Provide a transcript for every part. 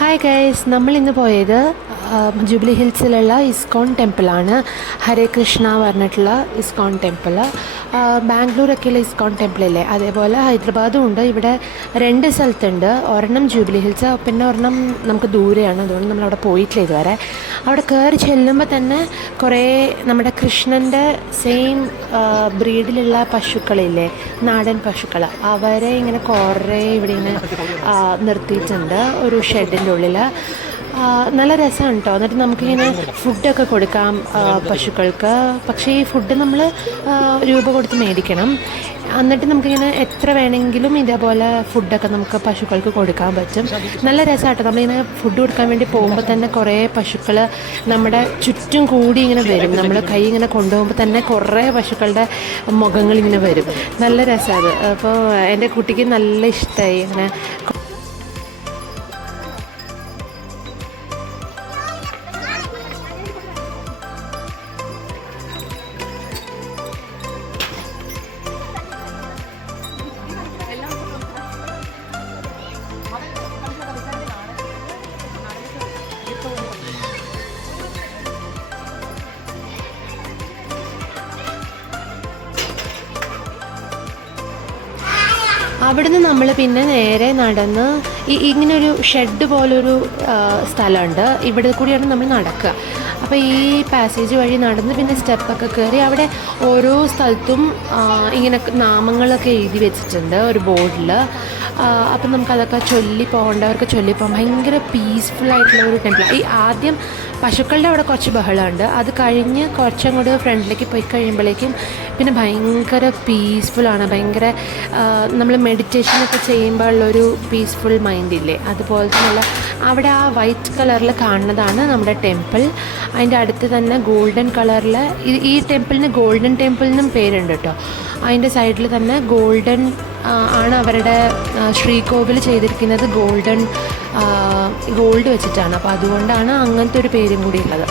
Hi guys, നമ്മളിന്ന് പോയത് jubilee ഹിൽസിലുള്ള ISKCON ടെമ്പിളാണ്. ഹരേ കൃഷ്ണ പറഞ്ഞിട്ടുള്ള ഇസ്കോൺ ടെമ്പിൾ. ബാംഗ്ലൂരൊക്കെയുള്ള ഇസ്കോൺ ടെമ്പിളില്ലേ, അതേപോലെ ഹൈദരാബാദും ഉണ്ട്. ഇവിടെ 2 സ്ഥലത്തുണ്ട്. ഒരെണ്ണം ജൂബിലി ഹിൽസ്, പിന്നെ ഒരെണ്ണം നമുക്ക് ദൂരെയാണ്. അതുകൊണ്ട് നമ്മളവിടെ പോയിട്ടില്ല ഇതുവരെ. അവിടെ കയറി ചെല്ലുമ്പോൾ തന്നെ കുറേ നമ്മുടെ കൃഷ്ണൻ്റെ സെയിം ബ്രീഡിലുള്ള പശുക്കളില്ലേ, നാടൻ പശുക്കൾ, അവരെ ഇങ്ങനെ കുറേ ഇവിടെ ഇങ്ങനെ നിർത്തിയിട്ടുണ്ട് ഒരു ഷെഡിൻ്റെ ഉള്ളിൽ. നല്ല രസമാണ് കേട്ടോ. എന്നിട്ട് നമുക്കിങ്ങനെ ഫുഡൊക്കെ കൊടുക്കാം പശുക്കൾക്ക്. പക്ഷേ ഈ ഫുഡ് നമ്മൾ രൂപ കൊടുത്ത് മേടിക്കണം. എന്നിട്ട് നമുക്കിങ്ങനെ എത്ര വേണമെങ്കിലും ഇതേപോലെ ഫുഡൊക്കെ നമുക്ക് പശുക്കൾക്ക് കൊടുക്കാൻ പറ്റും. നല്ല രസമാട്ടോ. നമ്മളിങ്ങനെ ഫുഡ് കൊടുക്കാൻ വേണ്ടി പോകുമ്പോൾ തന്നെ കുറേ പശുക്കൾ നമ്മുടെ ചുറ്റും കൂടി ഇങ്ങനെ വരും. നമ്മൾ കൈ ഇങ്ങനെ കൊണ്ടുപോകുമ്പോൾ തന്നെ കുറേ പശുക്കളുടെ മുഖങ്ങളിങ്ങനെ വരും. നല്ല രസമാണ്. അപ്പോൾ എൻ്റെ കുട്ടിക്ക് നല്ല ഇഷ്ടമായി ഇങ്ങനെ. അവിടുന്ന് നമ്മൾ പിന്നെ നേരെ നടന്ന് ഇങ്ങനൊരു ഷെഡ് പോലൊരു സ്ഥലമുണ്ട്. ഇവിടെ കൂടിയാണ് നമ്മൾ നടക്കുക. അപ്പോൾ ഈ പാസേജ് വഴി നടന്ന് പിന്നെ സ്റ്റെപ്പൊക്കെ കയറി അവിടെ ഓരോ സ്ഥലത്തും ഇങ്ങനെ നാമങ്ങളൊക്കെ എഴുതി വെച്ചിട്ടുണ്ട് ഒരു ബോർഡിൽ. അപ്പം നമുക്കതൊക്കെ ചൊല്ലിപ്പോകേണ്ടവർക്ക് ചൊല്ലിപ്പോകാം. ഭയങ്കര പീസ്ഫുള്ളായിട്ടുള്ള ഒരു ടെമ്പിളാണ്. ഈ ആദ്യം പശുക്കളുടെ അവിടെ കുറച്ച് ബഹളമുണ്ട്. അത് കഴിഞ്ഞ് കുറച്ചങ്ങോട്ട് ഫ്രണ്ടിലേക്ക് പോയി കഴിയുമ്പോഴേക്കും പിന്നെ ഭയങ്കര പീസ്ഫുള്ളാണ്. ഭയങ്കര നമ്മൾ മെഡിറ്റേഷനൊക്കെ ചെയ്യുമ്പോഴുള്ളൊരു പീസ്ഫുൾ മൈൻഡില്ലേ, അതുപോലത്തെ നല്ല അവിടെ ആ വൈറ്റ് കളറിൽ കാണുന്നതാണ് നമ്മുടെ ടെമ്പിൾ. അതിൻ്റെ അടുത്ത് തന്നെ ഗോൾഡൻ കളറിൽ ഈ ടെമ്പിളിന് ഗോൾഡൻ ടെമ്പിൾ എന്നും പേരുണ്ട് കേട്ടോ. അതിൻ്റെ സൈഡിൽ തന്നെ ഗോൾഡൻ ആണ് അവരുടെ ശ്രീകോവിൽ ചെയ്തിരിക്കുന്നത്. ഗോൾഡ് വെച്ചിട്ടാണ്. അപ്പോൾ അതുകൊണ്ടാണ് അങ്ങനത്തെ ഒരു പേരും കൂടി ഉള്ളത്.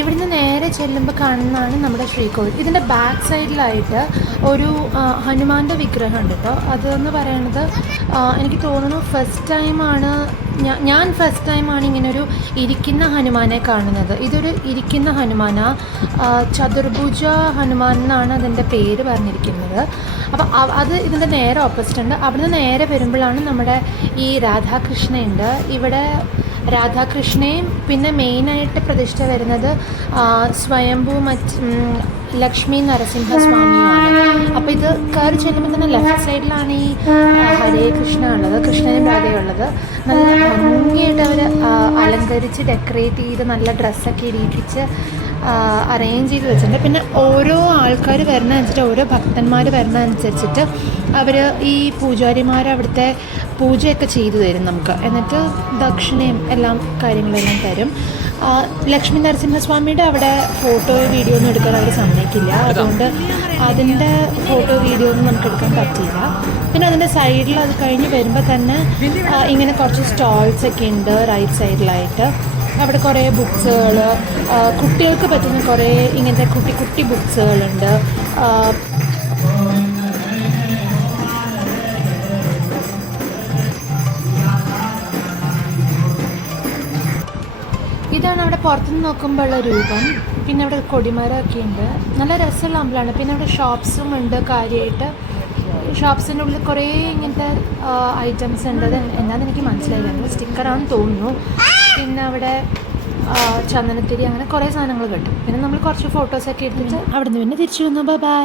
ഇവിടുന്ന് നേരെ ചെല്ലുമ്പോൾ കാണുന്നതാണ് നമ്മുടെ ശ്രീകോവിൽ. ഇതിൻ്റെ ബാക്ക് സൈഡിലായിട്ട് ഒരു ഹനുമാൻ്റെ വിഗ്രഹം ഉണ്ട് കേട്ടോ. അതെന്ന് പറയുന്നത് എനിക്ക് തോന്നുന്നു ഞാൻ ഫസ്റ്റ് ടൈമാണ് ഇങ്ങനൊരു ഇരിക്കുന്ന ഹനുമാനെ കാണുന്നത്. ഇതൊരു ഇരിക്കുന്ന ഹനുമാനാ, ചതുർഭുജ ഹനുമാൻ എന്നാണ് അതിൻ്റെ പേര് പറഞ്ഞിരിക്കുന്നത്. അപ്പോൾ അത് ഇതിൻ്റെ നേരെ ഓപ്പോസിറ്റ് ഉണ്ട്. അവിടുന്ന് നേരെ വരുമ്പോഴാണ് നമ്മുടെ ഈ രാധാകൃഷ്ണയുണ്ട്. ഇവിടെ രാധാകൃഷ്ണയും പിന്നെ മെയിനായിട്ട് പ്രതിഷ്ഠ വരുന്നത് സ്വയംഭൂ ലക്ഷ്മി നരസിംഹസ്വാമിയുമാണ്. അപ്പോൾ ഇത് കയറി ചെല്ലുമ്പോൾ തന്നെ ലെഫ്റ്റ് സൈഡിലാണ് ഈ ഹരേ കൃഷ്ണ ഉള്ളത്, കൃഷ്ണനും രാധയുള്ളത്. നല്ല ഭംഗിയായിട്ട് അവർ അലങ്കരിച്ച് ഡെക്കറേറ്റ് ചെയ്ത് നല്ല ഡ്രസ്സൊക്കെ ഇടിയിപ്പിച്ച് അറേഞ്ച് ചെയ്ത് വെച്ചിട്ടുണ്ട്. പിന്നെ ഓരോ ആൾക്കാർ വരുന്നതനുസരിച്ചിട്ട്, ഓരോ ഭക്തന്മാർ വരുന്നതനുസരിച്ചിട്ട് അവർ ഈ പൂജാരിമാർ അവിടുത്തെ പൂജയൊക്കെ ചെയ്തു തരും നമുക്ക്. എന്നിട്ട് ദക്ഷിണയും എല്ലാം കാര്യങ്ങളെല്ലാം തരും. ലക്ഷ്മി നരസിംഹസ്വാമിയുടെ അവിടെ ഫോട്ടോ വീഡിയോ ഒന്നും എടുക്കാൻ അവർ സമ്മതിക്കില്ല. അതുകൊണ്ട് അതിൻ്റെ ഫോട്ടോ വീഡിയോ ഒന്നും നമുക്ക് എടുക്കാൻ പറ്റില്ല. പിന്നെ അതിൻ്റെ സൈഡിൽ അത് കഴിഞ്ഞ് വരുമ്പോൾ തന്നെ ഇങ്ങനെ കുറച്ച് സ്റ്റോൾസൊക്കെ ഉണ്ട് റൈറ്റ് സൈഡിലായിട്ട്. അവിടെ കുറേ ബുക്സുകൾ, കുട്ടികൾക്ക് പറ്റുന്ന കുറേ ഇങ്ങനത്തെ കുട്ടി ബുക്സുകളുണ്ട്. ഇതാണ് അവിടെ പുറത്തുനിന്ന് നോക്കുമ്പോഴുള്ള രൂപം. പിന്നെ അവിടെ കൊടിമരമൊക്കെ ഉണ്ട്. നല്ല രസമുള്ള അമ്പലമാണ്. പിന്നെ അവിടെ ഷോപ്സും ഉണ്ട് കാര്യമായിട്ട്. ഷോപ്സിൻ്റെ ഉള്ളിൽ കുറേ ഇങ്ങനത്തെ ഐറ്റംസ് ഉണ്ട്. അത് എന്താണെന്ന് എനിക്ക് മനസ്സിലായില്ല, സ്റ്റിക്കറാണെന്ന് തോന്നുന്നു. പിന്നെ അവിടെ ചന്ദനത്തിരി, അങ്ങനെ കുറേ സാധനങ്ങൾ കിട്ടും. പിന്നെ നമ്മൾ കുറച്ച് ഫോട്ടോസൊക്കെ എടുത്തിട്ട് അവിടെ നിന്ന് പിന്നെ തിരിച്ചു വന്നു. ബൈ.